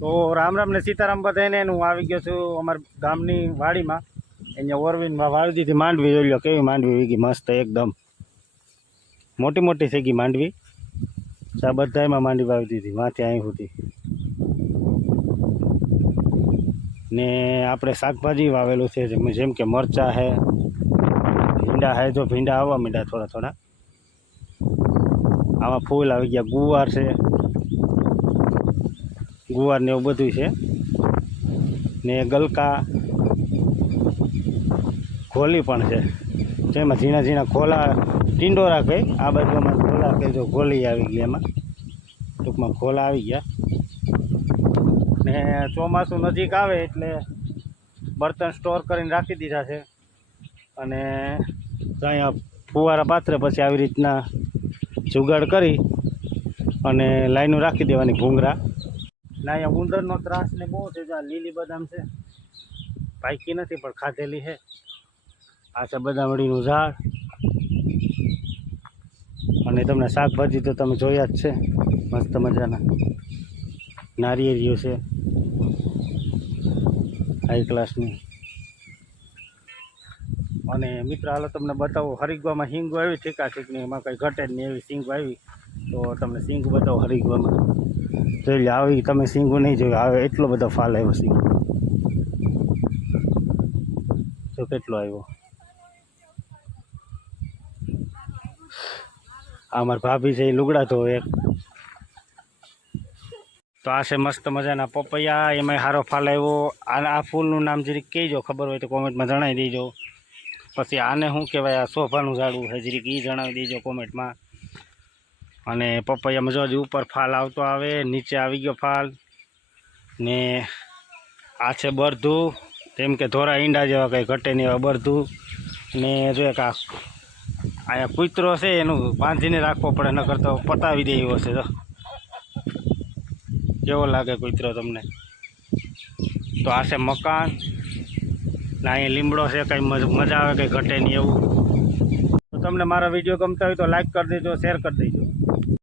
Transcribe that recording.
તો રામ રામ ને સીતારામ બધાને હું આવી ગયો છું અમારા ગામની વાડીમાં. અહીંયા ઓરવીનમાં વાવી દીધી માંડવી. જોઈ લો કેવી માંડવી વીગી મસ્ત એકદમ મોટી મોટી થઈ ગઈ માંડવી. આ બધામાં માંડવી વાવી દીધી માથે અહીં સુધી. ને આપણે શાકભાજી વાવેલું છે જેમ કે મરચાં છે, ભીંડા છે. જો ભીંડા આવવા માંડ્યા થોડા થોડા. આમાં ફૂલ આવી ગયા. ગુવાર છે, ગુવાર ને એવું બધું છે. ને ગલકા ઘોલી પણ છે, જેમાં ઝીણા ઝીણા ખોલા ટીંડોરા કહે. આ બાજુમાં ખોલા કહે. જો ઘોલી આવી ગઈ, એમાં ટૂંકમાં ખોલા આવી ગયા. ને ચોમાસું નજીક આવે એટલે બર્તન સ્ટોર કરીને રાખી દીધા છે. અને અહીંયા ફુવારા પાથરે પછી આવી રીતના જુગાડ કરી અને લાઈનો રાખી દેવાની ભૂંગરા. ને અહીંયા ઉંદરનો ત્રાસ ને બહુ છે. જ્યાં લીલી બદામ છે, પાકી નથી પણ ખાધેલી છે. આ છે બદામડીનું ઝાડ. અને તમને શાકભાજી તો તમે જોયા જ છે, મસ્ત મજાના નારિયેળીઓ છે હાઈ ક્લાસની. અને મિત્ર હાલો તમને બતાવો, હરિગવામાં હિંગો આવી ઠીકા ઠીકની, એમાં કંઈ ઘટે જ નહીં એવી સિંગો આવી. તો તમને સિંગો બતાવો હરિગવામાં. જોઈ લે આવી તમે સિંગો નહીં જોયું, આવે એટલો બધો ફાલ આવ્યો સિંગો. જો કેટલો આવ્યો. આ મારા ભાભી છે એ લુગડા ધોવે એક. તો આ છે મસ્ત મજાના પપૈયા, એમાં સારો ફાલ આવ્યો. આ ફૂલનું નામ જરીક કહેજો, ખબર હોય તો કોમેન્ટમાં જણાવી દેજો. પછી આને શું કહેવાય, આ શોભાનું ઝાડવું છે, જરીક એ જણાવી દેજો કોમેન્ટમાં. અને પપૈયામાં જો હજી ઉપર ફાલ આવતો આવે, નીચે આવી ગયો ફાલ. ને આ છે બરધું, જેમ કે ધોરા ઈંડા જેવા કંઈ ઘટે નહીં એવા બરધું. ને જો એક અહીંયા કૂતરો છે, એનું બાંધીને રાખવો પડે, નકર તો પતાવી દે એવો છે. તો કેવો લાગે કૂતરો તમને? તો આ છે મકાન. ને અહીંયા લીમડો છે, કંઈ મજા આવે કંઈ ઘટે નહીં એવું. તો તમને મારા વિડીયો ગમતા હોય તો લાઈક કરી દેજો, શેર કરી દેજો.